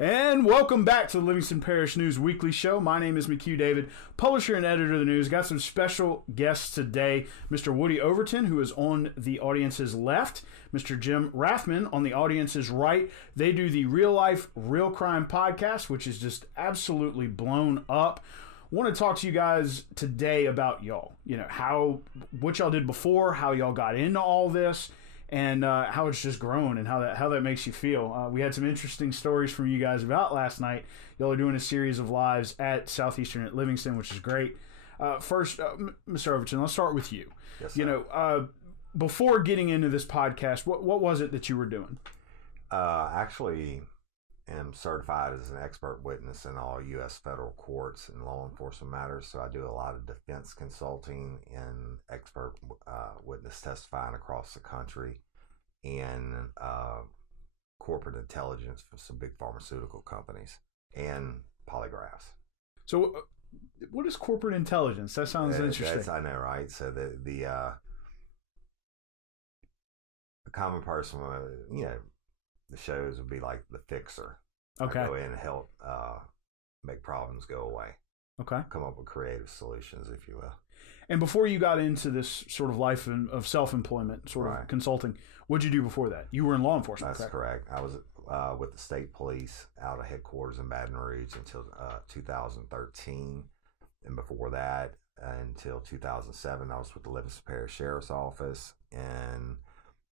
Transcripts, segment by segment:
And welcome back to the Livingston Parish News Weekly Show. My name is McHugh David, publisher and editor of the news. Got some special guests today. Mr. Woody Overton, who is on the audience's left. Mr. Jim Rathmann on the audience's right. They do the Real Life, Real Crime podcast, which is just absolutely blown up. I want to talk to you guys today about y'all. You know, what y'all did before, how y'all got into all this, and how it's just grown and how that makes you feel. We had some interesting stories from you guys about last night. Y'all are doing a series of lives at Southeastern at Livingston, which is great. First, Mr. Overton, let's start with you. Yes, sir. You know, before getting into this podcast, what was it that you were doing? Actually, am certified as an expert witness in all U.S. federal courts and law enforcement matters. So I do a lot of defense consulting and expert witness testifying across the country, and corporate intelligence for some big pharmaceutical companies and polygraphs. So, what is corporate intelligence? That sounds interesting. I know, right? So the common person, the shows would be like The Fixer. Okay. I go in and help make problems go away. Okay. Come up with creative solutions, if you will. And before you got into this sort of life of self-employment, sort of consulting, what did you do before that? You were in law enforcement, That's correct. I was with the state police out of headquarters in Baton Rouge until 2013. And before that, until 2007, I was with the Livingston Parish Sheriff's Office. And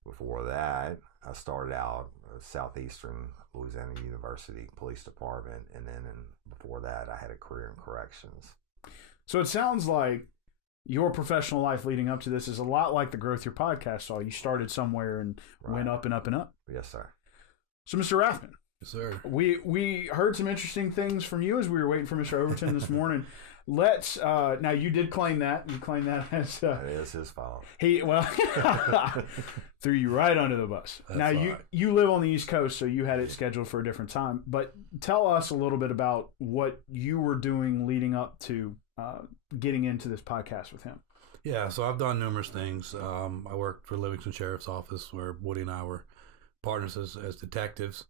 before that, I started out at Southeastern Louisiana University Police Department, and then before that, I had a career in corrections. So it sounds like your professional life leading up to this is a lot like the growth your podcast saw. You started somewhere and went up and up and up. Yes, sir. So, Mr. Rathmann. Yes, sir. We heard some interesting things from you as we were waiting for Mr. Overton this morning. Let's now you did claim that. You claimed that as it is his fault. He threw you right under the bus. That's now right. you live on the East Coast, so you had it scheduled for a different time. But tell us a little bit about what you were doing leading up to getting into this podcast with him. Yeah, so I've done numerous things. I worked for Livingston Sheriff's Office, where Woody and I were partners as detectives.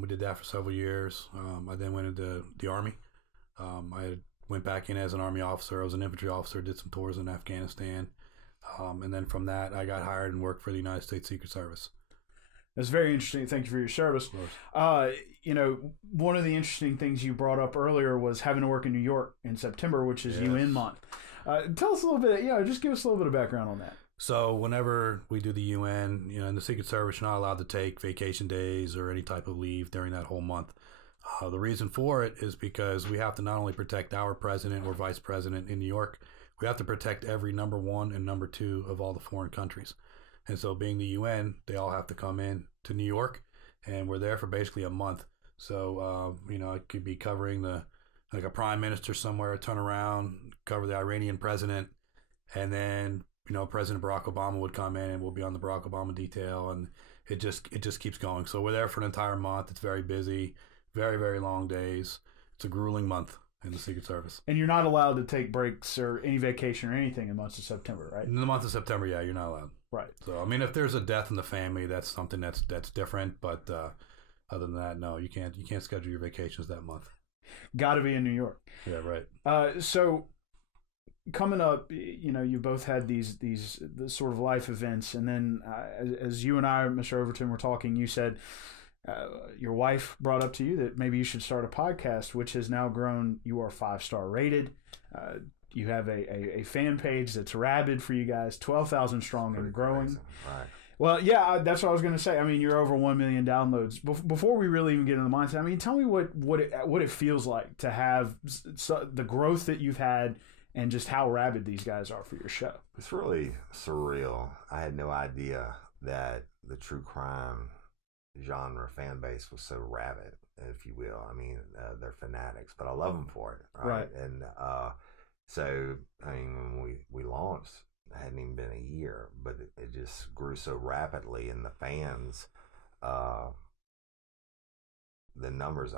We did that for several years. I then went into the Army. I went back in as an Army officer. I was an infantry officer, did some tours in Afghanistan. And then from that, I got hired and worked for the United States Secret Service. That's very interesting. Thank you for your service. You know, one of the interesting things you brought up earlier was having to work in New York in September, which is UN month. Tell us a little bit, just give us a little bit of background on that. So whenever we do the UN, in the Secret Service, you're not allowed to take vacation days or any type of leave during that whole month. The reason for it is because we have to not only protect our president or vice president in New York, we have to protect every number one and number two of all the foreign countries. And so being the UN, they all have to come in to New York, and we're there for basically a month. So, it could be covering a prime minister somewhere, turn around, cover the Iranian president, and then, President Barack Obama would come in and we'll be on the Barack Obama detail, and it just keeps going. So we're there for an entire month. It's very busy, very, very long days. It's a grueling month in the Secret Service. And you're not allowed to take breaks or any vacation or anything in the month of September, right? In the month of September, yeah, you're not allowed. Right. So, if there's a death in the family, that's something that's different. But other than that, no, you can't schedule your vacations that month. Got to be in New York. Yeah, right. So coming up, you both had these sort of life events, and then as you and I, Mr. Overton, were talking, you said your wife brought up to you that maybe you should start a podcast, which has now grown. You are 5-star rated. You have a fan page that's rabid for you guys, 12,000 strong and growing. Crazy. Right. Well, yeah, that's what I was going to say. You're over 1 million downloads. Before we really even get into the mindset, tell me what it feels like to have the growth that you've had and just how rabid these guys are for your show. It's really surreal. I had no idea that the true crime genre fan base was so rabid, if you will. They're fanatics, but I love them for it. Right. And so, when we launched, it hadn't even been a year, but it just grew so rapidly, and the fans, the numbers,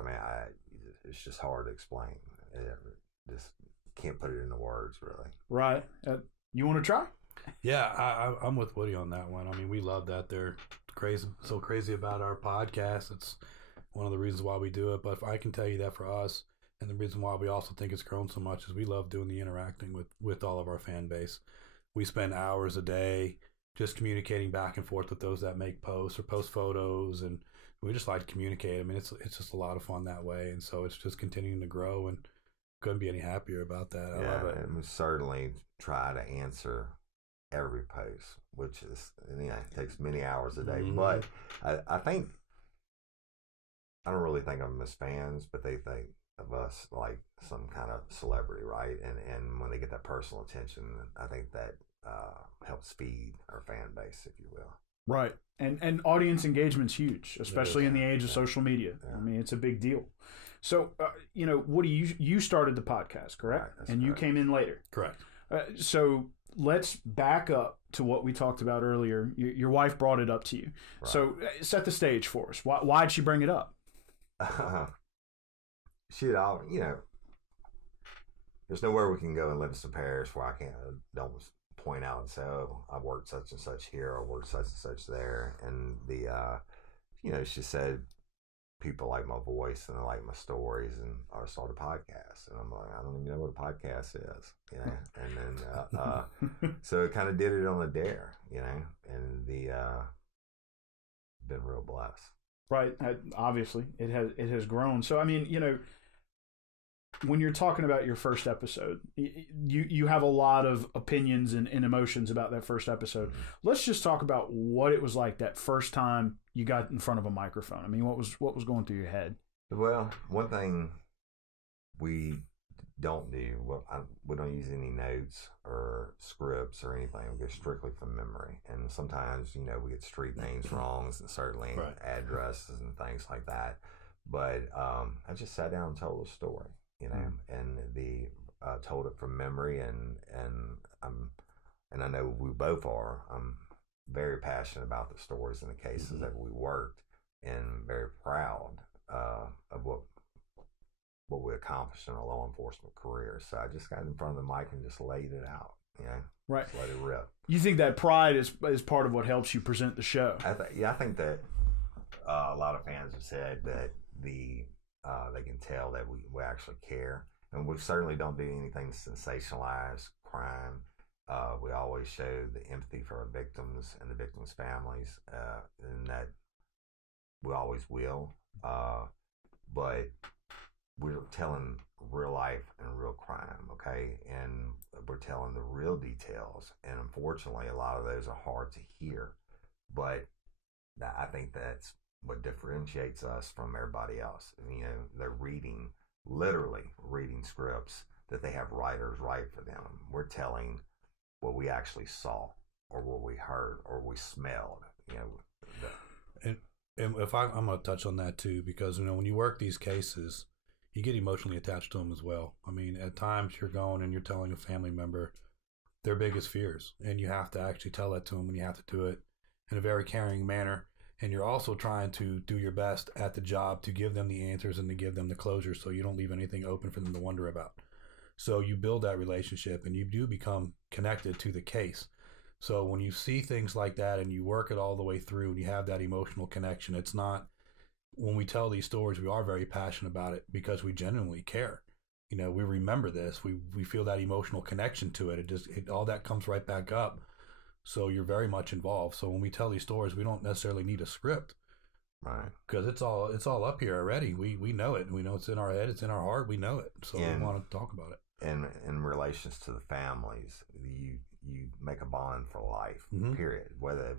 it's just hard to explain. Just can't put it into words, really. Right. You want to try? Yeah, I'm with Woody on that one. We love that they're so crazy about our podcast. one of the reasons why we do it. But I can tell you that for us, and the reason why we also think it's grown so much, is we love doing the interacting with all of our fan base. We spend hours a day just communicating back and forth with those that make posts or post photos, and we just like to communicate. I mean, it's just a lot of fun that way, and so it's just continuing to grow, and couldn't be any happier about that. I love it. And we certainly try to answer every post, which is, you know, it takes many hours a day. Mm-hmm. But I think, I don't really think of them as fans, but they think of us like some kind of celebrity, right? And when they get that personal attention, I think that helps feed our fan base, if you will. Right. And audience engagement's huge, especially in the age of social media. Yeah. I mean, it's a big deal. So, you know, Woody, you started the podcast, correct? Right, and correct. You came in later. Correct. So let's back up to what we talked about earlier. Your wife brought it up to you. Right. So set the stage for us. Why'd she bring it up? She had all, you know, there's nowhere we can go in Livingston Parish where I don't point out and say, oh, I worked such and such here, or worked such and such there. And you know, she said, people like my voice and they like my stories, and I started a podcast. And I'm like, I don't even know what a podcast is, you know. And then so it kind of did it on a dare, you know, and been real blessed. Right. Obviously, it has grown. So I mean, you know, when you're talking about your first episode, you have a lot of opinions and emotions about that first episode. Mm-hmm. Let's just talk about what it was like that first time you got in front of a microphone. I mean, what was going through your head? Well, one thing we don't do, we don't use any notes or scripts or anything. We go strictly from memory. And sometimes, you know, we get street names wrong, and certainly right. addresses and things like that. But I just sat down and told a story. You know, and told it from memory, and I know we both are. I'm very passionate about the stories and the cases that we worked, and very proud of what we accomplished in our law enforcement career. So I just got in front of the mic and just laid it out. You know, right? Just let it rip. You think that pride is part of what helps you present the show? I think that a lot of fans have said that they can tell that we actually care, and we certainly don't do anything to sensationalize crime. We always show the empathy for our victims and the victims' families, and that we always will. But we're telling real life and real crime, okay? And we're telling the real details, and unfortunately, a lot of those are hard to hear. But I think that's what differentiates us from everybody else. You know, they're literally reading scripts that they have writers write for them. We're telling what we actually saw, or what we heard, or we smelled. You know, and if I'm going to touch on that too, because you know, when you work these cases, you get emotionally attached to them as well. I mean, at times you're going and you're telling a family member their biggest fears, and you have to actually tell that to them, and you have to do it in a very caring manner. And you're also trying to do your best at the job to give them the answers and to give them the closure, so you don't leave anything open for them to wonder about. So you build that relationship, and you do become connected to the case. So when you see things like that and you work it all the way through and you have that emotional connection, it's not, when we tell these stories, we are very passionate about it because we genuinely care. You know, we remember this. We feel that emotional connection to it. All that comes right back up. So you're very much involved. So when we tell these stories, we don't necessarily need a script, right? Because it's all up here already. We know it. We know it's in our head. It's in our heart. We know it. So we want to talk about it. And in relations to the families, you make a bond for life. Period. Whether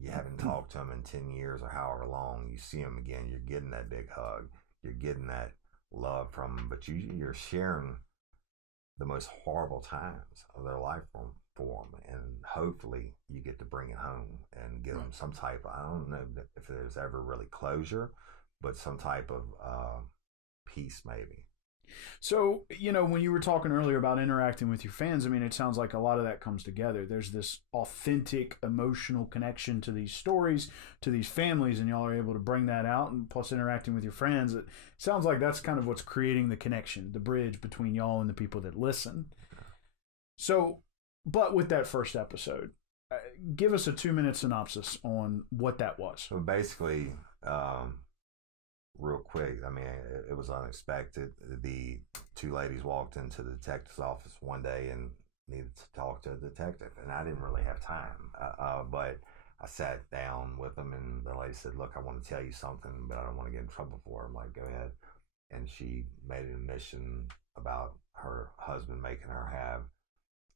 you haven't talked to them in 10 years or however long, you see them again, you're getting that big hug. You're getting that love from them. But you're sharing the most horrible times of their life for them, and hopefully you get to bring it home and give them some type of, I don't know if there's ever really closure, but some type of peace maybe. So, you know, when you were talking earlier about interacting with your fans, I mean, it sounds like a lot of that comes together. There's this authentic emotional connection to these stories, to these families, and y'all are able to bring that out, and plus interacting with your friends. It sounds like that's kind of what's creating the connection, the bridge between y'all and the people that listen. So, but with that first episode, give us a 2-minute synopsis on what that was. So basically, real quick. I mean, it was unexpected. The two ladies walked into the detective's office one day and needed to talk to a detective, and I didn't really have time. But I sat down with them, and the lady said, "Look, I want to tell you something, but I don't want to get in trouble for it." I'm like, "Go ahead." And she made an admission about her husband making her have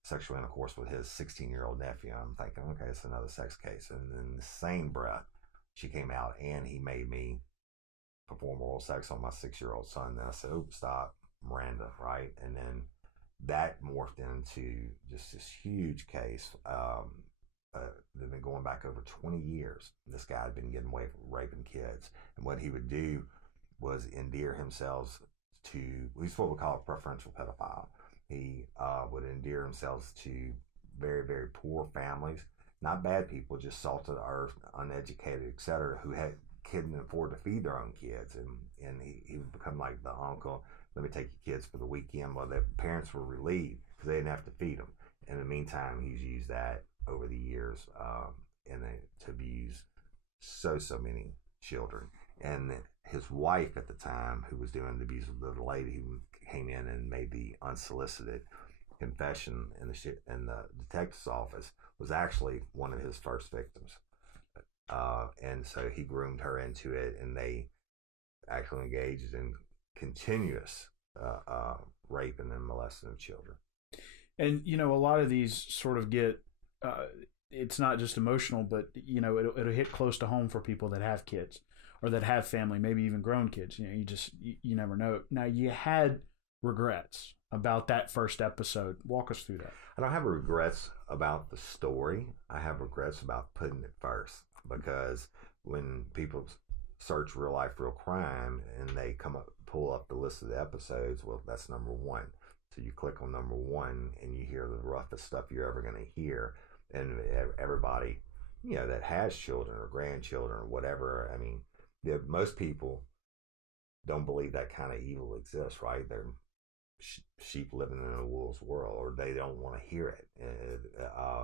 sexual intercourse with his 16-year-old nephew. I'm thinking, okay, it's another sex case. And in the same breath, she came out and he made me perform oral sex on my 6-year-old son. Then I said, "Oops, stop, Miranda," right? And then that morphed into just this huge case. They've been going back over 20 years. This guy had been getting away from raping kids. And what he would do was endear himself to, he's what we call a preferential pedophile. He would endear himself to very, very poor families, not bad people, just salt of the earth, uneducated, etc., who couldn't afford to feed their own kids. And he would become like the uncle. "Let me take your kids for the weekend." Well, their parents were relieved because they didn't have to feed them. In the meantime, he's used that over the years to abuse so many children. And his wife at the time, who was doing the abuse, the lady who came in and made the unsolicited confession in the detective's office, was actually one of his first victims. And so he groomed her into it, and they actually engaged in continuous raping and molesting of children. And, a lot of these sort of get, it's not just emotional, but, it'll hit close to home for people that have kids or that have family, maybe even grown kids. You never know. Now, you had regrets about that first episode. Walk us through that. I don't have regrets about the story. I have regrets about putting it first, because when people search real life, real crime, and they pull up the list of the episodes, well, that's number one. So you click on number one and you hear the roughest stuff you're ever going to hear. And everybody, that has children or grandchildren or whatever, I mean, most people don't believe that kind of evil exists, right? They're sheep living in a wolf's world, or they don't want to hear it.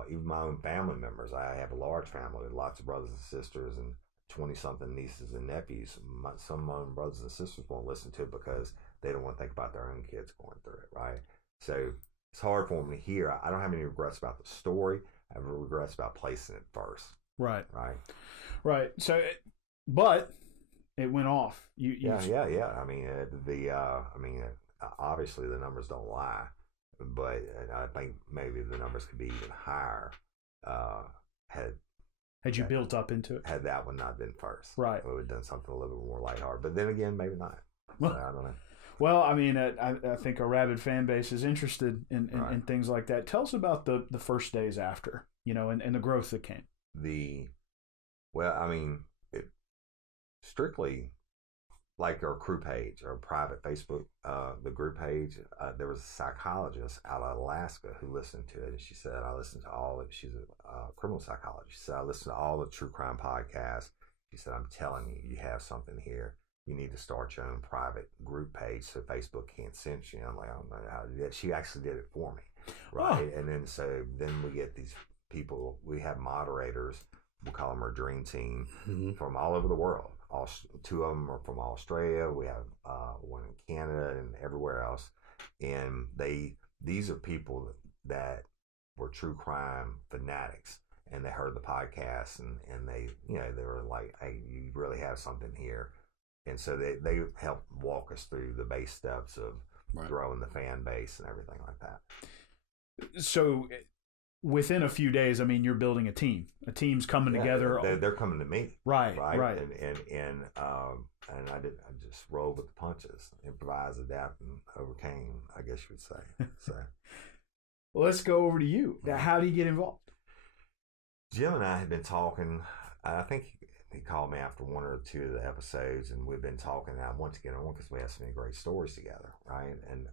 Even my own family members, I have a large family with lots of brothers and sisters and 20-something nieces and nephews. Some of my own brothers and sisters won't listen to it because they don't want to think about their own kids going through it, right? So it's hard for them to hear. I don't have any regrets about the story. I have regrets about placing it first. Right. Right. So, but it went off. Yeah. I mean, obviously the numbers don't lie, but I think maybe the numbers could be even higher had you built up into it. Had that one not been first. Right. We would have done something a little bit more lighthearted. But then again, maybe not. Well, I don't know. Well, I mean, I think a rabid fan base is interested in things like that. Tell us about the first days after, and the growth that came. It strictly like our crew page, our private Facebook, the group page. There was a psychologist out of Alaska who listened to it, and she said, "I listened to all of it." She's a criminal psychologist. She said, "I listened to all the true crime podcasts." She said, "I'm telling you, you have something here. You need to start your own private group page so Facebook can't censor you." I'm like, "I don't know how to do that." She actually did it for me, right? Oh. And then we get these people. We have moderators. We'll call them our dream team from all over the world. Two of them are from Australia. We have one in Canada and everywhere else. And these are people that were true crime fanatics, and they heard the podcast and they were like, "Hey, you really have something here." And so they helped walk us through the base steps of growing the fan base and everything like that. So within a few days, I mean, you're building a team. A team's coming together. They're coming to me. Right. And I just rolled with the punches, improvised, adapt, and overcame, I guess you would say. So, well, let's go over to you. How do you get involved? Jim and I had been talking. I think he called me after one or two of the episodes, and we've been talking. And I want to get on because we have so many great stories together, right? And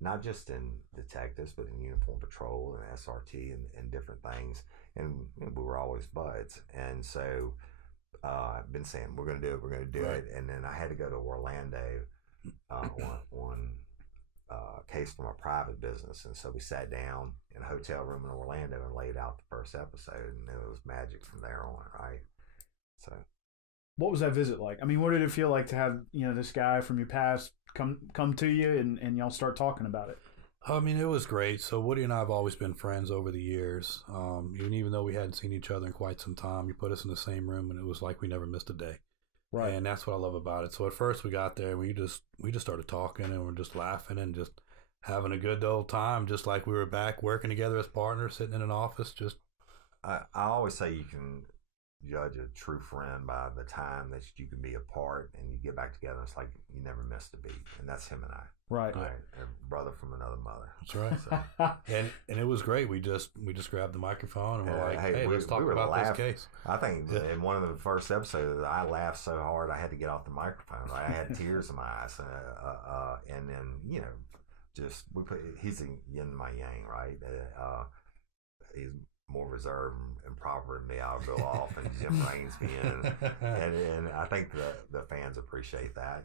not just in detectives, but in uniform patrol and SRT and different things. And we were always buds. And so I've been saying, we're going to do it. And then I had to go to Orlando on case from a private business. And so we sat down in a hotel room in Orlando and laid out the first episode. And it was magic from there on, right? So What was that visit like? I mean, what did it feel like to have, this guy from your past come to you and y'all start talking about it? I mean, it was great. So Woody and I have always been friends over the years. Even though we hadn't seen each other in quite some time, he put us in the same room, and it was like we never missed a day. Right. And that's what I love about it. So at first we got there, we just started talking, and we're just laughing and just having a good old time, just like we were back working together as partners, sitting in an office. Just I always say you can judge a true friend by the time that you can be apart and you get back together. It's like you never missed a beat, and that's him and I. Right. A brother from another mother. That's right. So. and it was great. We just grabbed the microphone and we're like, hey, let's talk about this case. I think in one of the first episodes, I laughed so hard I had to get off the microphone. I had tears in my eyes, and then he's a yin my yang, right? He's more reserved and proper than me. I'll go off and Jim reins me in, and I think the fans appreciate that,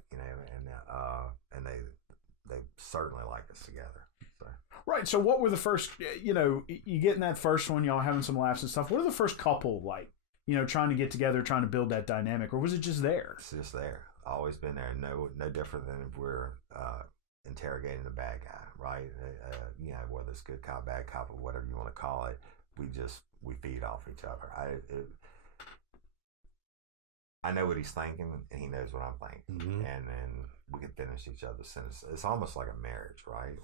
and they certainly like us together. So. Right. So what were the first, you get in that first one, y'all having some laughs and stuff. What are the first couple like, trying to get together, trying to build that dynamic, or was it just there? It's just there. Always been there. No different than if we're interrogating the bad guy, right? Whether it's good cop, bad cop, or whatever you want to call it. We feed off each other. I know what he's thinking, and he knows what I'm thinking, and we can finish each other's sentences. It's almost like a marriage, right?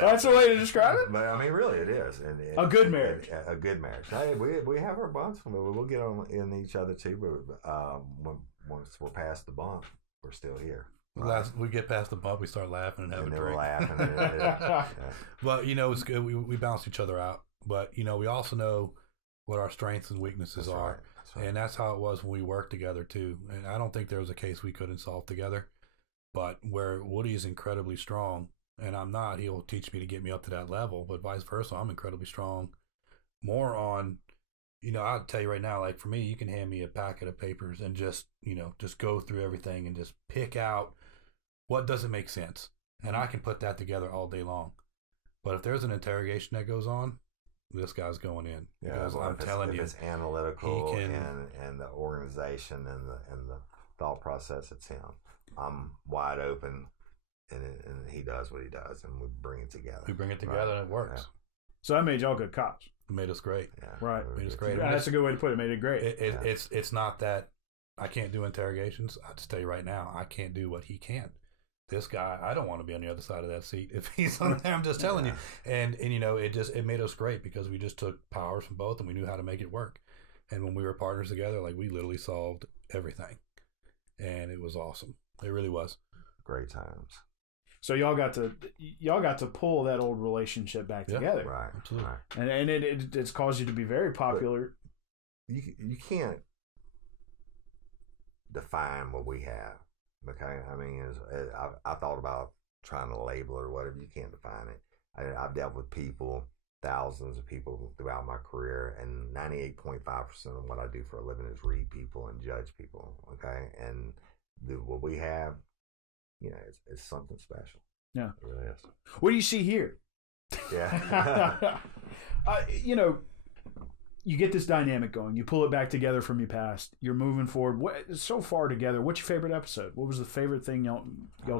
That's the way to describe it. But I mean, really, it is. A good marriage. A good marriage. Hey, we have our bumps, but we'll get on in each other too. But once we're past the bump, we're still here. Right. We get past the bump, we start laughing and having a drink. Laughing. But it's good. We balance each other out. But we also know what our strengths and weaknesses are, right. And that's how it was when we worked together too. And I don't think there was a case we couldn't solve together. But where Woody is incredibly strong, and I'm not, he'll teach me to get me up to that level. But vice versa, I'm incredibly strong. More on, I'll tell you right now, like for me, you can hand me a packet of papers and just go through everything and just pick out what doesn't make sense. And I can put that together all day long. But if there's an interrogation that goes on, this guy's going in. Because I'm telling you, it's analytical and the organization and the thought process, it's him. I'm wide open, and he does what he does, and we bring it together. We bring it together, and it works. Yeah. So that made y'all good cops. It made us great. Yeah, right. Made us great. That's a good way to put it. Made it great. It's not that I can't do interrogations. I'll just tell you right now, I can't do what he can. This guy, I don't want to be on the other side of that seat if he's on there. I'm just telling you. And it made us great because we just took powers from both and we knew how to make it work. And when we were partners together, like we literally solved everything, and it was awesome. It really was. Great times. So y'all got to pull that old relationship back together, right? Absolutely. Right. And it's caused you to be very popular. But you can't define what we have. Okay, I mean, I thought about trying to label it or whatever. You can't define it. I've dealt with people, thousands of people throughout my career, and 98.5% of what I do for a living is read people and judge people. Okay, and what we have, it's something special. Yeah, it really is. What do you see here? Yeah, you get this dynamic going. You pull it back together from your past. You're moving forward. So far together, what's your favorite episode? What was the favorite thing y'all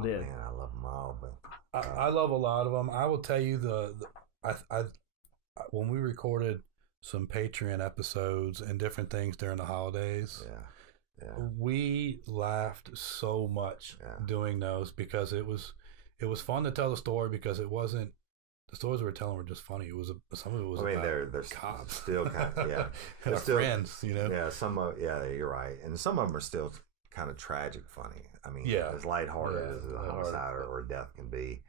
did? Man, I love them all, but I love a lot of them. I will tell you when we recorded some Patreon episodes and different things during the holidays. Yeah. We laughed so much doing those because it was fun to tell the story because it wasn't. The stories we were telling were just funny. It was some of it was. I mean, about they're cops, still kind of they're still friends, Yeah, you're right, and some of them are still kind of tragic funny. I mean, as lighthearted as a homicide or death can be,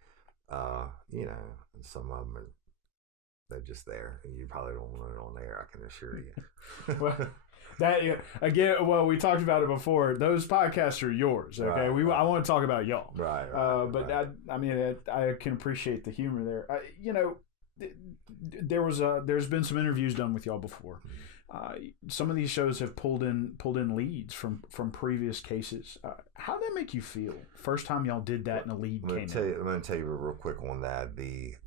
and some of them they're just there, and you probably don't want it on air. I can assure you. Well, that again. Well, we talked about it before. Those podcasts are yours. Okay, right. I want to talk about y'all. Right. But right. I can appreciate the humor there. There's been some interviews done with y'all before. Some of these shows have pulled in leads from previous cases. How did that make you feel? First time y'all did that and a lead came in. I'm going to tell you real quick on that.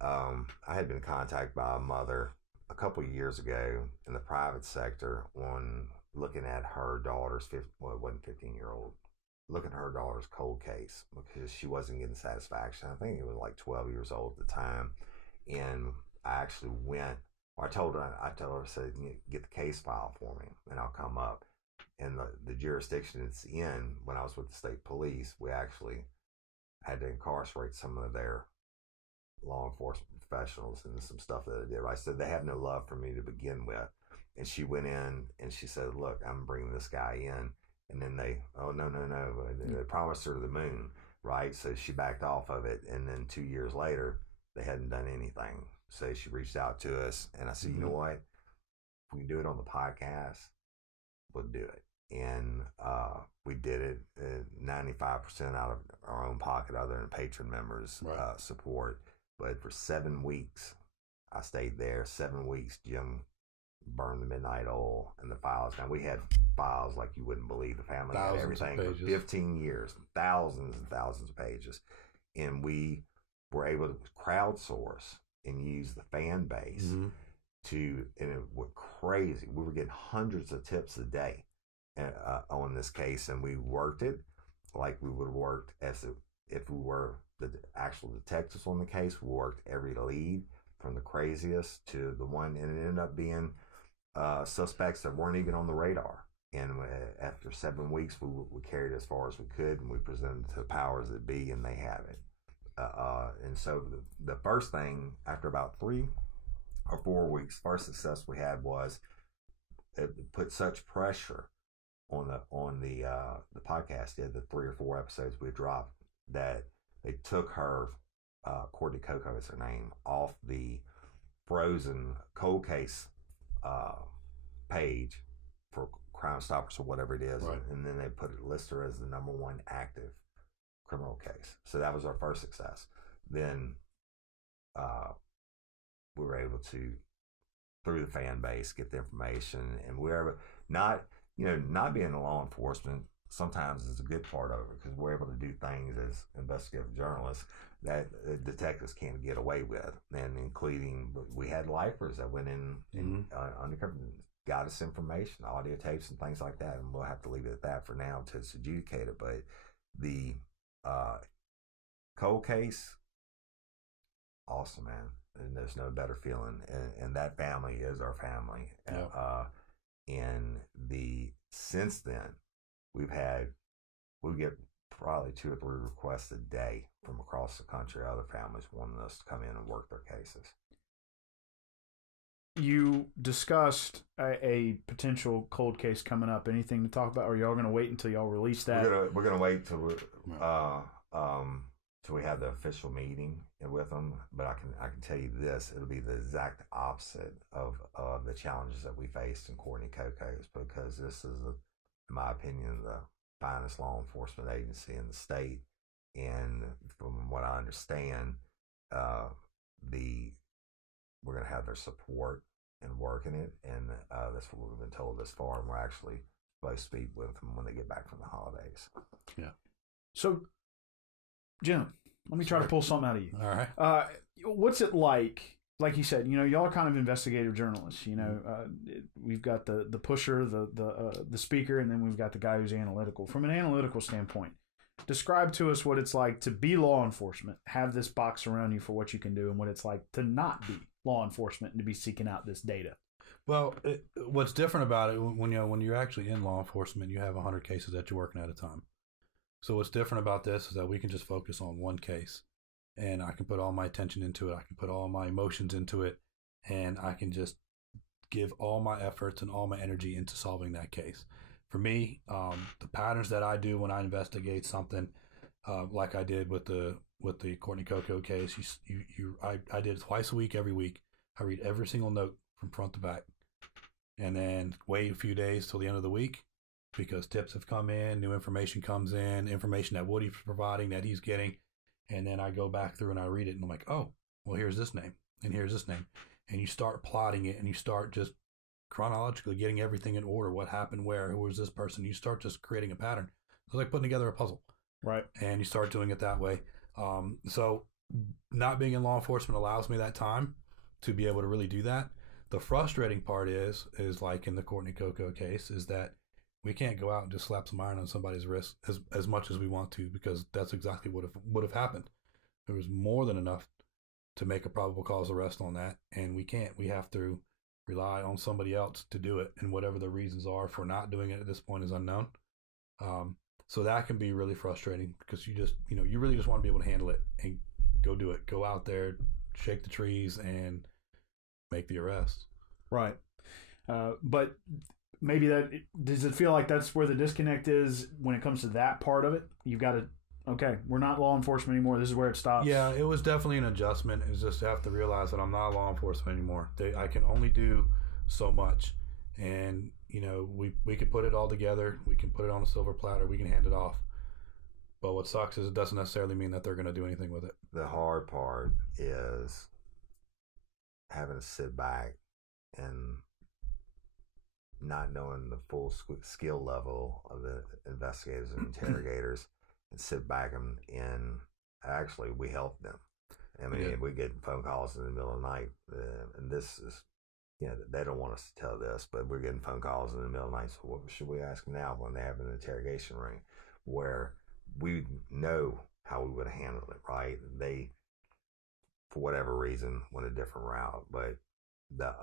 I had been contacted by a mother a couple of years ago in the private sector on looking at her daughter's, well, it wasn't 15-year-old, looking at her daughter's cold case because she wasn't getting satisfaction. I think it was like 12 years old at the time. And I actually went, or I told her, I said, get the case file for me and I'll come up. And the jurisdiction it's in, when I was with the state police, we actually had to incarcerate some of their law enforcement professionals and some stuff that I did. I said, they have no love for me to begin with. And she went in and she said, look, I'm bringing this guy in. And then they, oh, no. They promised her the moon, right? So she backed off of it. And then 2 years later, they hadn't done anything. So she reached out to us. And I said, you know what? If we can do it on the podcast, we'll do it. And we did it 95% out of our own pocket, other than patron members' support. But for 7 weeks, I stayed there. 7 weeks, Jim burned the midnight oil and the files. Now, we had files like you wouldn't believe. The family had everything for 15 years, thousands and thousands of pages. And we were able to crowdsource and use the fan base to, and it went crazy. We were getting hundreds of tips a day on this case, and we worked it like we would have worked as if we were the actual detectives on the case. We worked every lead from the craziest to the one, and it ended up being suspects that weren't even on the radar. And after 7 weeks, we carried it as far as we could, and we presented it to the powers that be, and they have it. And so the first thing, after about 3 or 4 weeks, first success we had was it put such pressure on the podcast, the 3 or 4 episodes we dropped, that they took her, Courtney Coco is her name, off the frozen cold case page for Crime Stoppers or whatever it is, and then they listed her as the #1 active criminal case. So that was our first success. Then we were able to, through the fan base, get the information, and we were not being in law enforcement sometimes is a good part of it, because we're able to do things as investigative journalists that detectives can't get away with, and including, we had lifers that went in undercover, got us information, audio tapes and things like that, and we'll have to leave it at that for now to adjudicate it. But the cold case, awesome, man, and there's no better feeling, and that family is our family. And since then, we get probably 2 or 3 requests a day from across the country, other families wanting us to come in and work their cases. You discussed a potential cold case coming up. Anything to talk about, or y'all going to wait until y'all release that? We're gonna wait till we have the official meeting with them. But I can tell you this: it'll be the exact opposite of the challenges that we faced in Courtney Coco's, because this is, in my opinion, the finest law enforcement agency in the state. And from what I understand, we're going to have their support in working it, and that's what we've been told this far. And we're actually supposed to speak with them when they get back from the holidays. Yeah. So, Jim, let me try to pull something out of you. All right. What's it like? Like you said, y'all are kind of investigative journalists. We've got the pusher, the speaker, and then we've got the guy who's analytical. From an analytical standpoint, describe to us what it's like to be law enforcement, have this box around you for what you can do, and what it's like to not be law enforcement and to be seeking out this data. Well, what's different about it, when you're actually in law enforcement, you have 100 cases that you're working at a time. So what's different about this is that we can just focus on one case, and I can put all my attention into it. I can put all my emotions into it, and I can just give all my efforts and all my energy into solving that case. For me, the patterns that I do when I investigate something, like I did with the Courtney Coco case, I did it twice a week, every week. I read every single note from front to back, and then wait a few days till the end of the week, because tips have come in, new information comes in, information that Woody's providing, that he's getting, and then I go back through and I read it, and I'm like, oh, well, here's this name, and here's this name, and you start plotting it, and you start just chronologically getting everything in order, what happened where, who was this person. You start just creating a pattern. It's like putting together a puzzle, right? And you start doing it that way. So not being in law enforcement allows me that time to be able to really do that. The frustrating part is like in the Courtney Coco case, is that we can't go out and just slap some iron on somebody's wrist as much as we want to, because that's exactly what would have happened. There was more than enough to make a probable cause arrest on that, and we can't. We have to rely on somebody else to do it, and whatever the reasons are for not doing it at this point is unknown. So that can be really frustrating, because you really just want to be able to handle it and go do it. Go out there, shake the trees, and make the arrest. Right. But maybe does it feel like that's where the disconnect is when it comes to that part of it? You've got to, okay, we're not law enforcement anymore. This is where it stops. Yeah, it was definitely an adjustment. It's just have to realize that I'm not law enforcement anymore. I can only do so much. And, we could put it all together. We can put it on a silver platter. We can hand it off. But what sucks is it doesn't necessarily mean that they're going to do anything with it. The hard part is having to sit back and not knowing the full skill level of the investigators and interrogators, and sit back and actually we help them. I mean, we get phone calls in the middle of the night, and this is, they don't want us to tell this, but we're getting phone calls in the middle of the night. So what should we ask them now when they have an interrogation ring, where we know how we would have handled it, right? They, for whatever reason, went a different route, but the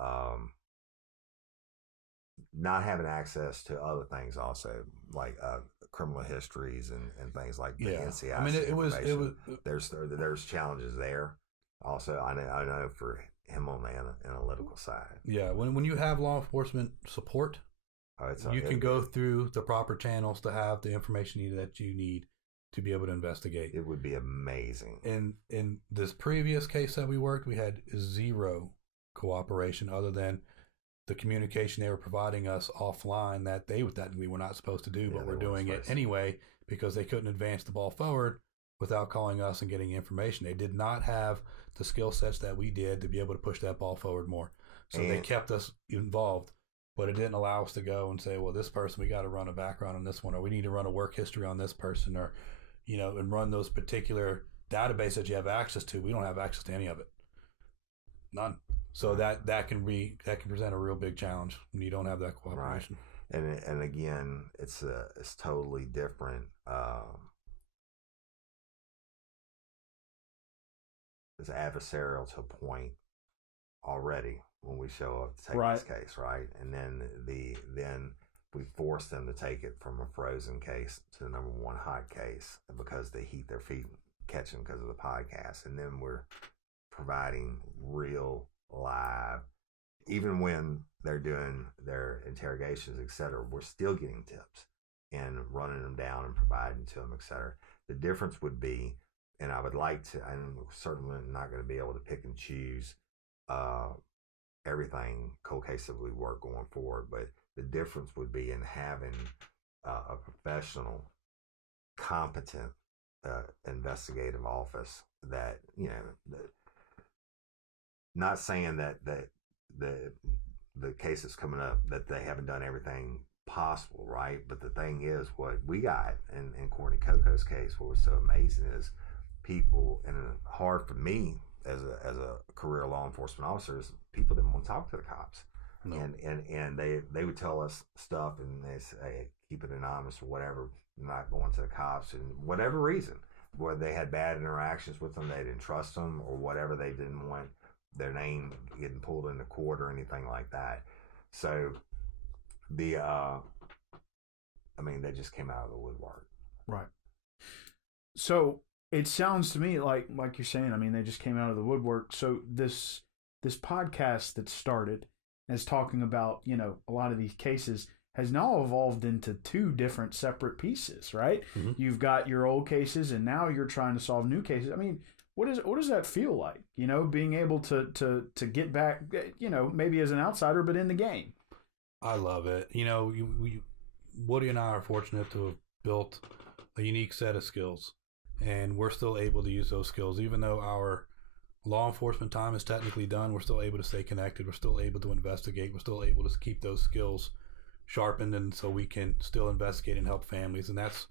not having access to other things also, like criminal histories and things like the NCIC. I mean, it was there's challenges there. Also, I know for him on the analytical side. Yeah, when you have law enforcement support, you can go through the proper channels to have the information that you need to be able to investigate. It would be amazing. In this previous case that we worked, we had zero cooperation other than the communication they were providing us offline that we were not supposed to do, but we're doing it anyway because they couldn't advance the ball forward without calling us and getting information. They did not have the skill sets that we did to be able to push that ball forward more. So they kept us involved, but it didn't allow us to go and say, well, this person, we got to run a background on this one, or we need to run a work history on this person, or, and run those particular databases that you have access to. We don't have access to any of it. None. So that can present a real big challenge when you don't have that cooperation. Right. And again, it's totally different. It's adversarial to a point already when we show up to take this case, right? And then then we force them to take it from a frozen case to the number one hot case because they heat their feet catching because of the podcast, and then we're providing real live, even when they're doing their interrogations, etc. We're still getting tips and running them down and providing to them, etc. The difference would be, and I would like to, I'm certainly not going to be able to pick and choose everything cold case that we work going forward, but the difference would be in having a professional, competent investigative office that, not saying that the case that's coming up that they haven't done everything possible, right? But the thing is, what we got in Courtney Coco's case, what was so amazing is people, and hard for me as a career law enforcement officer, is people didn't want to talk to the cops. No. And they would tell us stuff, and they say, hey, keep it anonymous or whatever, not going to the cops, and whatever reason, whether they had bad interactions with them, they didn't trust them, or whatever, they didn't want their name getting pulled into court or anything like that. So they just came out of the woodwork. Right. So it sounds to me like you're saying, they just came out of the woodwork. So this podcast that started as talking about, a lot of these cases has now evolved into two different separate pieces, right? Mm-hmm. You've got your old cases, and now you're trying to solve new cases. What does that feel like? Being able to get back, maybe as an outsider, but in the game. I love it. Woody and I are fortunate to have built a unique set of skills, and we're still able to use those skills. Even though our law enforcement time is technically done, we're still able to stay connected. We're still able to investigate. We're still able to keep those skills sharpened, and so we can still investigate and help families. And that's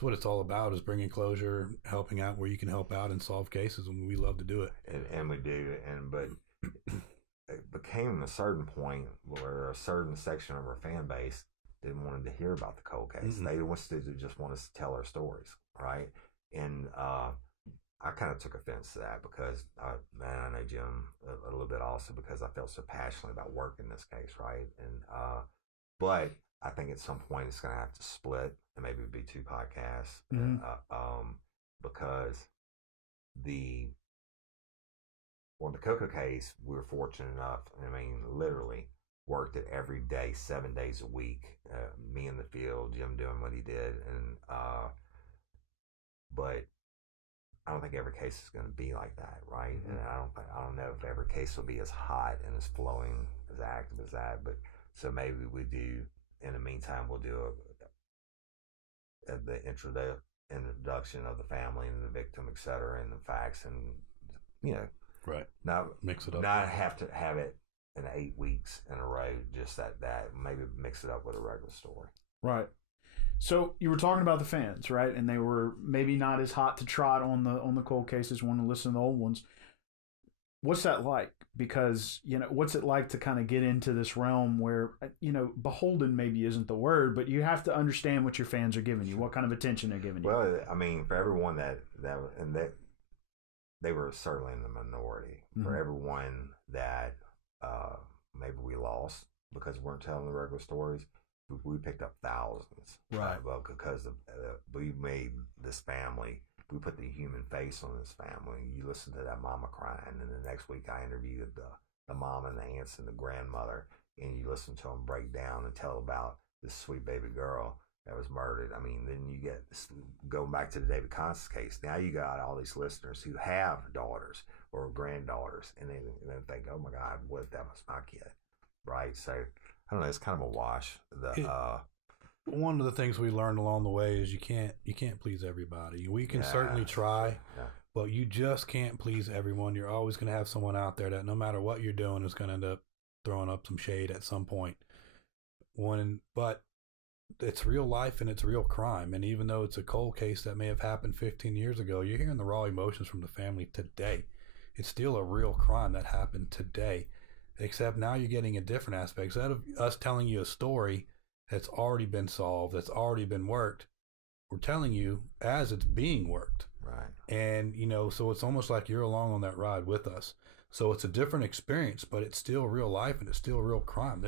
what it's all about, is bringing closure, helping out where you can help out and solve cases, and we love to do it. And we do. But it became a certain point where a certain section of our fan base didn't want to hear about the cold case. Mm-hmm. They just want us to tell our stories, right? And I kind of took offense to that because, I know Jim a little bit also because I felt so passionately about working this case, right? And but I think at some point it's going to have to split and maybe be 2 podcasts because on the Coco case, we were fortunate enough. I mean, literally worked it every day, 7 days a week. Me in the field, Jim doing what he did, and but I don't think every case is going to be like that, right? Mm-hmm. And I don't know if every case will be as hot and as flowing, as active as that. But so maybe we do. In the meantime, we'll do the introduction of the family and the victim, et cetera, and the facts, and right, not mix it up, not have to have it in 8 weeks in a row. Just that maybe mix it up with a regular story, right. So you were talking about the fans, right? And they were maybe not as hot to trot on the cold cases, want to listen to the old ones. What's that like? Because, what's it like to kind of get into this realm where, beholden maybe isn't the word, but you have to understand what your fans are giving you, what kind of attention they're giving you. Well, I mean, for everyone that they were certainly in the minority. Mm-hmm. For everyone that maybe we lost because we weren't telling the regular stories, we picked up thousands, right? Because we made this family. We put the human face on this family. You listen to that mama crying, and the next week I interviewed the mom and the aunts and the grandmother, and you listen to them break down and tell about this sweet baby girl that was murdered. I mean, then you get going back to the David Constance case. Now you got all these listeners who have daughters or granddaughters, and then think, "Oh my God, what if that was my kid?" Right? So I don't know. It's kind of a wash. One of the things we learned along the way is you can't please everybody. We can certainly try, but you just can't please everyone. You're always going to have someone out there that no matter what you're doing is going to end up throwing up some shade at some point. But it's real life and it's real crime. And even though it's a cold case that may have happened 15 years ago, you're hearing the raw emotions from the family today. It's still a real crime that happened today, except now you're getting a different aspect. Instead of us telling you a story that's already been solved, that's already been worked, we're telling you as it's being worked. Right. And, so it's almost like you're along on that ride with us. So it's a different experience, but it's still real life and it's still real crime.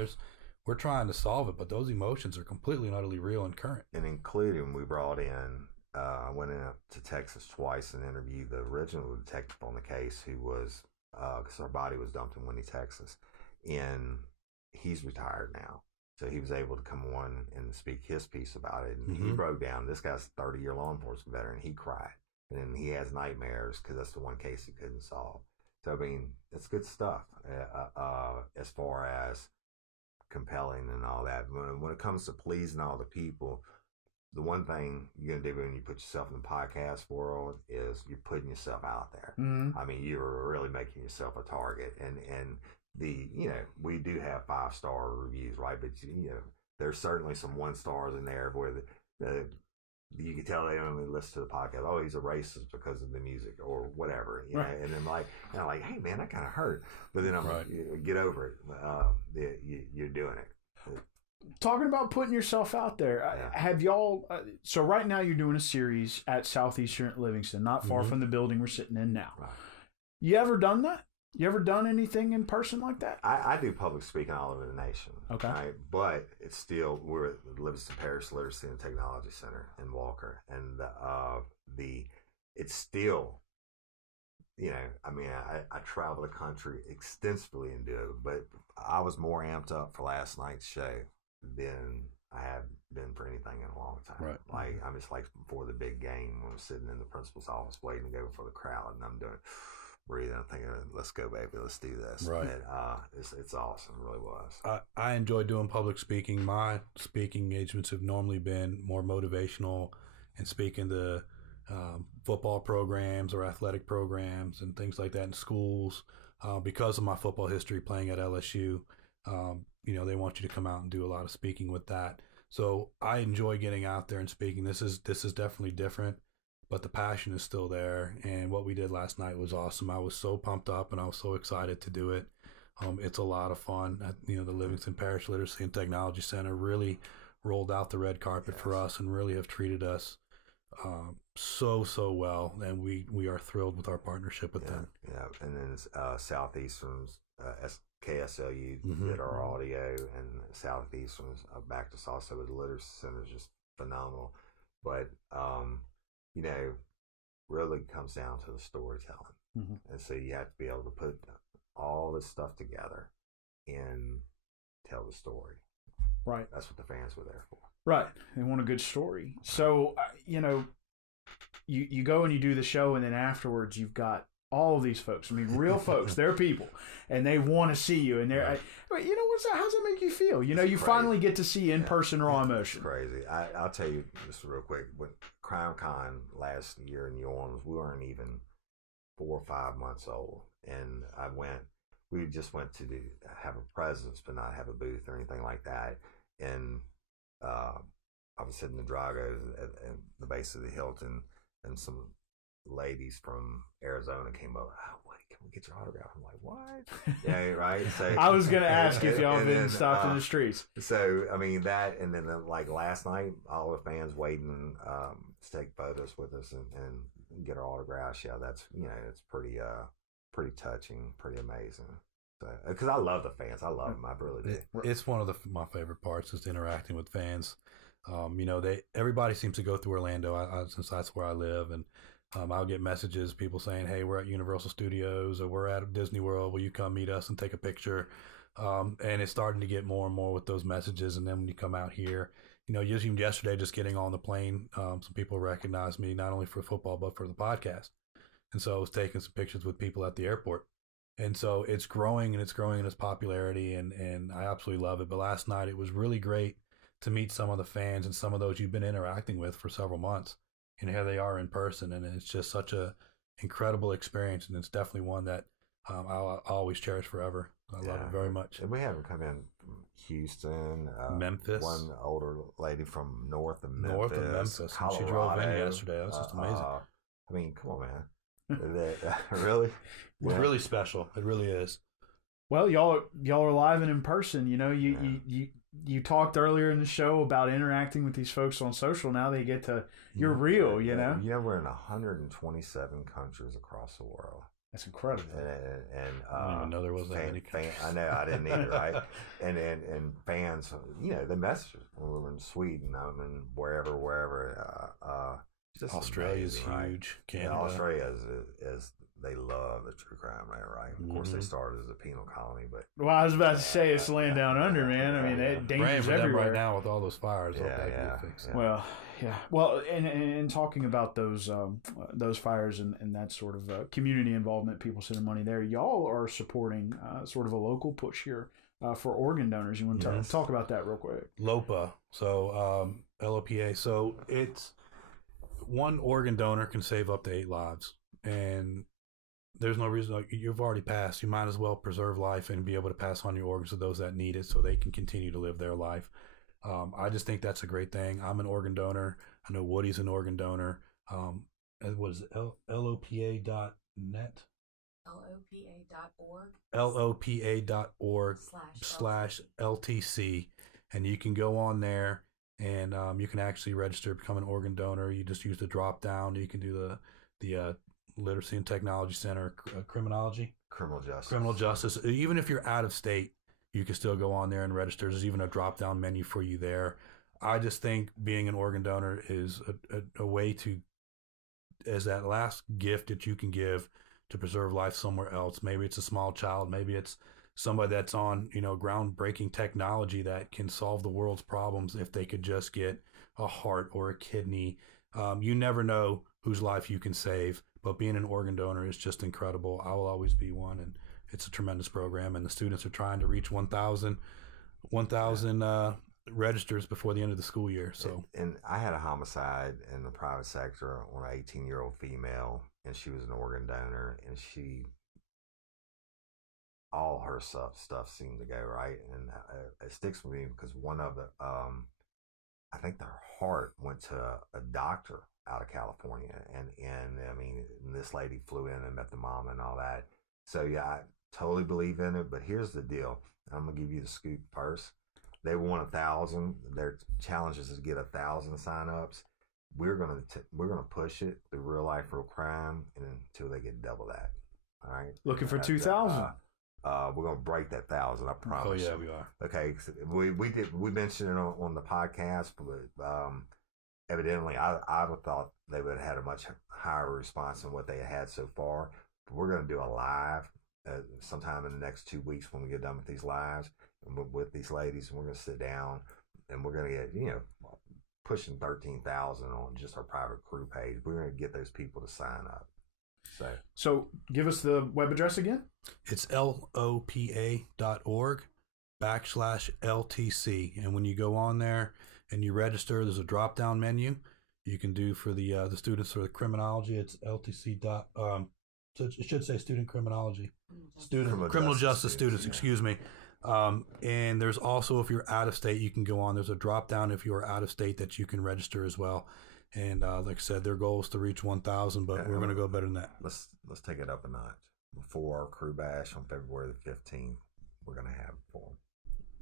We're trying to solve it, but those emotions are completely and utterly real and current. And including, we brought in, I went in to Texas twice and interviewed the original detective on the case who was, because her body was dumped in Winnie, Texas. And he's retired now. So he was able to come on and speak his piece about it. And he broke down, this guy's a 30-year law enforcement veteran. He cried. And then he has nightmares because that's the one case he couldn't solve. So, I mean, it's good stuff as far as compelling and all that. When it comes to pleasing all the people, the one thing you're going to do when you put yourself in the podcast world is you're putting yourself out there. Mm-hmm. I mean, you're really making yourself a target. And we do have 5-star reviews, right? But there's certainly some 1-stars in there where you can tell they only listen to the podcast. Oh, he's a racist because of the music or whatever, right. And then I'm like, hey man, that kind of hurt. But then I'm like, get over it. You're doing it. Talking about putting yourself out there, have y'all? So right now you're doing a series at Southeastern at Livingston, not far from the building we're sitting in now. Right. You ever done that? You ever done anything in person like that? I do public speaking all over the nation. Okay. Right? But it's still, we're at the Livingston Parish Literacy and Technology Center in Walker. And it's still, I travel the country extensively and do it. But I was more amped up for last night's show than I have been for anything in a long time. Right. Like, I'm just like before the big game when I'm sitting in the principal's office waiting to go before the crowd. And I'm doing breathing. I'm thinking, let's go, baby. Let's do this. Right. And, it's awesome. It really was. I enjoy doing public speaking. My speaking engagements have normally been more motivational and speaking to football programs or athletic programs and things like that in schools. Because of my football history playing at LSU, they want you to come out and do a lot of speaking with that. So I enjoy getting out there and speaking. This is definitely different. But the passion is still there, and what we did last night was awesome. I was so pumped up, and I was so excited to do it. It's a lot of fun. The Livingston Parish Literacy and Technology Center really rolled out the red carpet for us and really have treated us so well, and we are thrilled with our partnership with them. Yeah, and then Southeastern's KSLU did our audio, and Southeastern's backed us also with the Literacy Center is just phenomenal. But really comes down to the storytelling, and so you have to be able to put all this stuff together and tell the story. Right. That's what the fans were there for. Right. They want a good story. So, you go and you do the show, and then afterwards you've got all of these folks. I mean, real folks. They're people, and they want to see you. And they're, what's that? How's that make you feel? You It's finally get to see in-person raw emotion. It's crazy. I'll tell you just real quick. With Crime Con last year in New Orleans, we weren't even 4 or 5 months old. And we just went to have a presence, but not have a booth or anything like that. And I was sitting in the Drago at the base of the Hilton, and some ladies from Arizona came over. Oh, wait, can we get your autograph? I'm like, what? Yeah, right. So I was going to ask if y'all been stopped in the streets. So I mean that, and then like last night, all the fans waiting to take photos with us and get our autographs. Yeah, that's it's pretty touching, pretty amazing. Because I love the fans, I love them, I really do. It's one of my favorite parts is interacting with fans. Everybody seems to go through Orlando, since that's where I live, and I'll get messages, people saying, "Hey, we're at Universal Studios or we're at Disney World. Will you come meet us and take a picture?" And it's starting to get more and more with those messages. And then when you come out here, just even yesterday, just getting on the plane, some people recognized me not only for football but for the podcast, and so I was taking some pictures with people at the airport. And so it's growing in its popularity, and I absolutely love it. But last night it was really great to meet some of the fans and some of those you've been interacting with for several months. And here they are in person, and it's just such a incredible experience, and it's definitely one that I'll always cherish forever. I love it very much. And we have them come in from Houston, Memphis. One older lady from north of Memphis. Colorado. She drove in yesterday. That was just amazing. I mean, come on, man. Really? It's really special. It really is. Well, y'all are live and in person. You talked earlier in the show about interacting with these folks on social. Now they get to you're real. We're in 127 countries across the world. That's incredible. And I didn't even know there was that many countries. I know, I didn't either. Right? and fans, the messages when we were in Sweden, in wherever. Australia's amazing, huge. Right? Canada. Australia is they love the true crime there, right? Of course, they started as a penal colony, but I was about to say it's laying down under, man. I mean, it danger's everywhere right now with all those fires. Yeah. Well, yeah. Well, and talking about those fires and that sort of community involvement, people sending money there. Y'all are supporting sort of a local push here for organ donors. You want to talk about that real quick? LOPA. So LOPA. So it's one organ donor can save up to 8 lives, and there's no reason. You've already passed. You might as well preserve life and be able to pass on your organs to those that need it, so they can continue to live their life. I just think that's a great thing. I'm an organ donor. I know Woody's an organ donor. What is it? LOPA.net? LOPA.org /LTC. And you can go on there and you can actually register to become an organ donor. You just use the drop down. You can do the Literacy and Technology Center, Criminal Justice. Even if you're out of state, you can still go on there and register. There's even a drop down menu for you there. I just think being an organ donor is a way to, as that last gift that you can give to preserve life somewhere else. Maybe it's a small child. Maybe it's somebody that's on, groundbreaking technology that can solve the world's problems if they could just get a heart or a kidney. You never know whose life you can save, but being an organ donor is just incredible. I will always be one, and it's a tremendous program, and the students are trying to reach 1,000 registers before the end of the school year. So, and I had a homicide in the private sector on an 18-year-old female, and she was an organ donor, and all her stuff seemed to go right, and it sticks with me because one of the I think their heart went to a doctor out of California, and I mean, this lady flew in and met the mom and all that, So yeah, I totally believe in it. But here's the deal. I'm gonna give you the scoop first. They want 1,000. Their challenge is to get 1,000 signups. We're gonna push it to real life, real crime, and until they get double that. All right. Looking for 2,000. We're gonna break that 1,000. I promise. Oh yeah, you. we are. Okay. We mentioned it on the podcast, but evidently I would have thought they would have had a much higher response than what they had so far. But we're gonna do a live sometime in the next 2 weeks when we get done with these lives and with these ladies. And we're gonna sit down and we're gonna get pushing 13,000 on just our private crew page. We're gonna get those people to sign up. So give us the web address again. It's lopa.org/LTC. And when you go on there and you register, there's a drop down menu. You can do for the students for the criminology. It's LTC. So it should say student criminology. Criminal justice students, excuse me. And there's also, if you're out of state, you can go on. There's a drop down if you're out of state that you can register as well. And like I said, their goal is to reach 1,000, but we're going to go better than that. Let's take it up a notch. Before our crew bash on February the 15th, we're going to have it for them.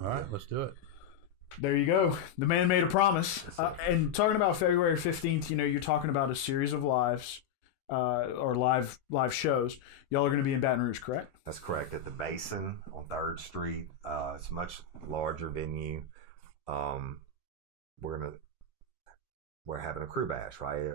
All right, let's do it. There you go. The man made a promise. And talking about February 15th, you're talking about a series of lives or live shows. Y'all are going to be in Baton Rouge, correct? That's correct. At the Basin on 3rd Street. It's a much larger venue. We're having a crew bash, right?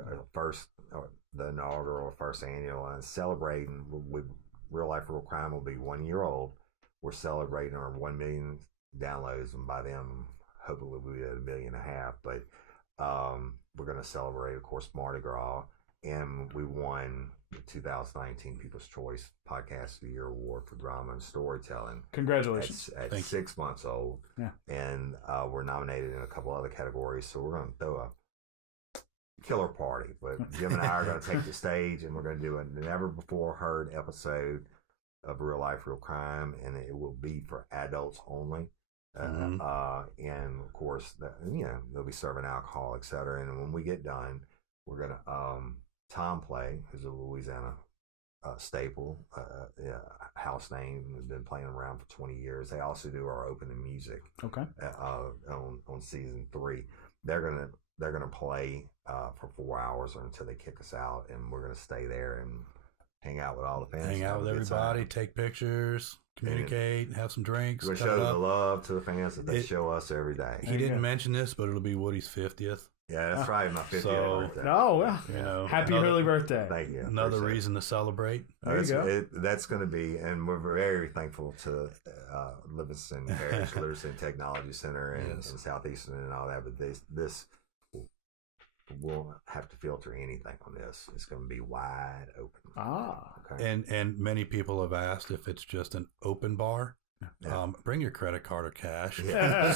The inaugural first annual, and celebrating with Real Life, Real Crime will be 1 year old. We're celebrating our 1 million downloads, and by then, hopefully, we'll be at 1.5 million. But we're going to celebrate, of course, Mardi Gras, and we won the 2019 People's Choice Podcast of the Year Award for Drama and Storytelling. Congratulations! At 6 months old, and we're nominated in a couple other categories. So we're going to throw a killer party, but Jim and I are going to take the stage, and we're going to do a never before heard episode of Real Life, Real Crime, and it will be for adults only. And of course, they'll be serving alcohol, etc. And when we get done, we're going to Tom Play, who's a Louisiana staple, house name, has been playing around for 20 years. They also do our opening music. Okay. On season 3, they're gonna play for 4 hours or until they kick us out, and we're gonna stay there and hang out with all the fans. Hang out with everybody, take pictures, communicate, have some drinks. We'll show the love to the fans that they show us every day. He didn't mention this, but it'll be Woody's 50th. Yeah, that's right. My 50th birthday. Oh, well. Happy early birthday. Thank you. Another reason to celebrate. There you go. That's going to be, and we're very thankful to Livingston Parish Literacy and Technology Center and Southeastern and all that. But this we'll have to filter anything on this. It's going to be wide open. Okay. And many people have asked if it's just an open bar. Bring your credit card or cash. You're gonna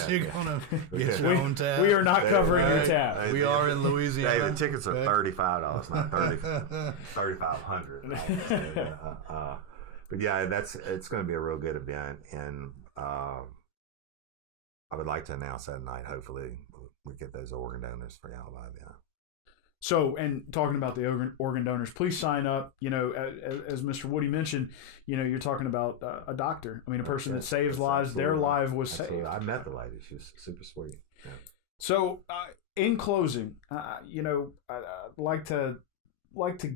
get your own tab. We are not covering your tab. We are in Louisiana. Hey, the tickets are $35, not $3,500. But yeah, it's going to be a real good event, and I would like to announce that night. Hopefully, we get those organ donors for y'all by then. So, and talking about the organ donors, please sign up. As Mr. Woody mentioned, you're talking about a doctor. I mean, a person that saves lives. Absolutely. Their life was saved. I met the lady. She was super sweet. Yeah. So, in closing, I'd like to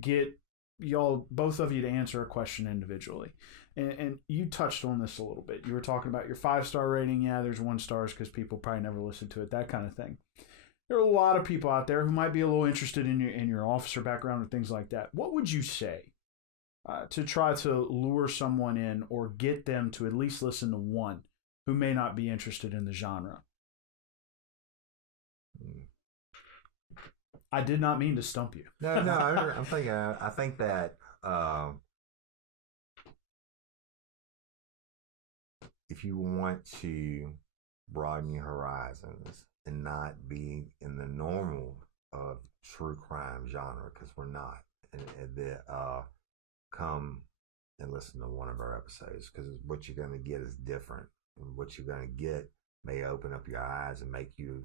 get y'all, both of you, to answer a question individually. And you touched on this a little bit. You were talking about your 5-star rating. Yeah, there's 1 stars because people probably never listen to it. That kind of thing. There are a lot of people out there who might be a little interested in your officer background and things like that. What would you say to try to lure someone in or get them to at least listen to one who may not be interested in the genre? I did not mean to stump you. No, I'm thinking. I think that if you want to broaden your horizons and not be in the normal of true crime genre, because we're not, and come and listen to one of our episodes, because what you're going to get is different, and what you're going to get may open up your eyes and make you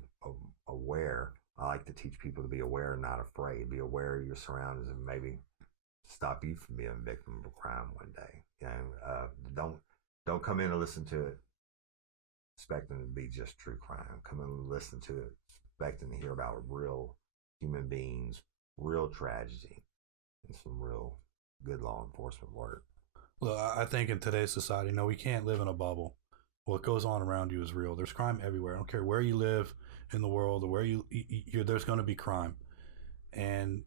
aware. I like to teach people to be aware and not afraid. Be aware of your surroundings and maybe stop you from being a victim of a crime one day. You know, don't come in and listen to it expecting it to be just true crime. Come in and listen to it expecting to hear about real human beings, real tragedy, and some real good law enforcement work. Well, I think in today's society, no, we can't live in a bubble. What goes on around you is real. There's crime everywhere. I don't care where you live in the world or where you're there's going to be crime. And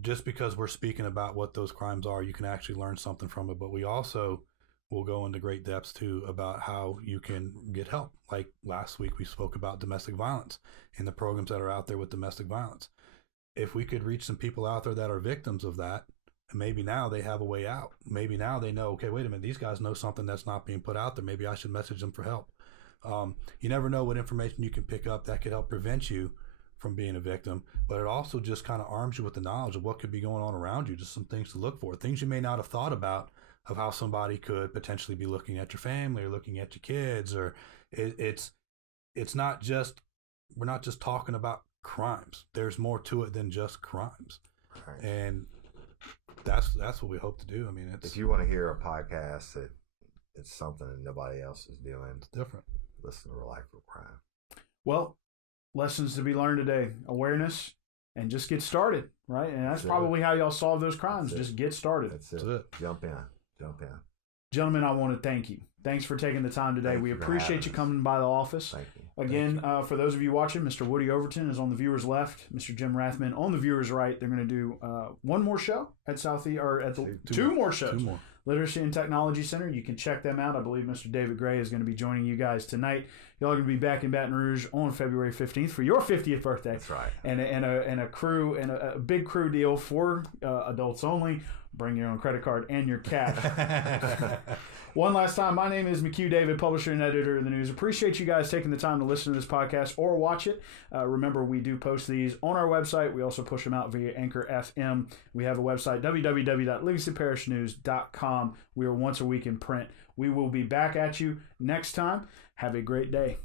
just because we're speaking about what those crimes are, you can actually learn something from it. But we also will go into great depths too about how you can get help. Like last week, we spoke about domestic violence and the programs that are out there with domestic violence. If we could reach some people out there that are victims of that, maybe now they have a way out. Maybe now they know, okay, wait a minute, these guys know something that's not being put out there. Maybe I should message them for help. You never know what information you can pick up that could help prevent you from being a victim, but it also just kind of arms you with the knowledge of what could be going on around you, just some things to look for, things you may not have thought about of how somebody could potentially be looking at your family or looking at your kids. Or it's not just, we're not just talking about crimes. There's more to it than just crimes. Right. And that's what we hope to do. I mean, if you want to hear a podcast that it's something that nobody else is doing, it's different. Listen to Real Life Real Crime. Well, lessons to be learned today: awareness and just get started, right? And that's probably how y'all solve those crimes. Just get started. That's it. Jump in. Gentlemen, I want to thank you. Thanks for taking the time today. We appreciate you coming by the office. Thank you. Again, for those of you watching, Mr. Woody Overton is on the viewer's left. Mr. Jim Rathmann on the viewer's right. They're going to do one more show at Southie, or at the two more shows. 2 more. Literacy and Technology Center. You can check them out. I believe Mr. David Gray is going to be joining you guys tonight. Y'all are going to be back in Baton Rouge on February 15th for your 50th birthday. That's right. And a crew, and a big crew deal for adults only. Bring your own credit card and your cash. One last time, my name is McHugh David, publisher and editor of the news. Appreciate you guys taking the time to listen to this podcast or watch it. Remember, we do post these on our website. We also push them out via Anchor FM. We have a website, www.livingstonparishnews.com. We are once a week in print. We will be back at you next time. Have a great day.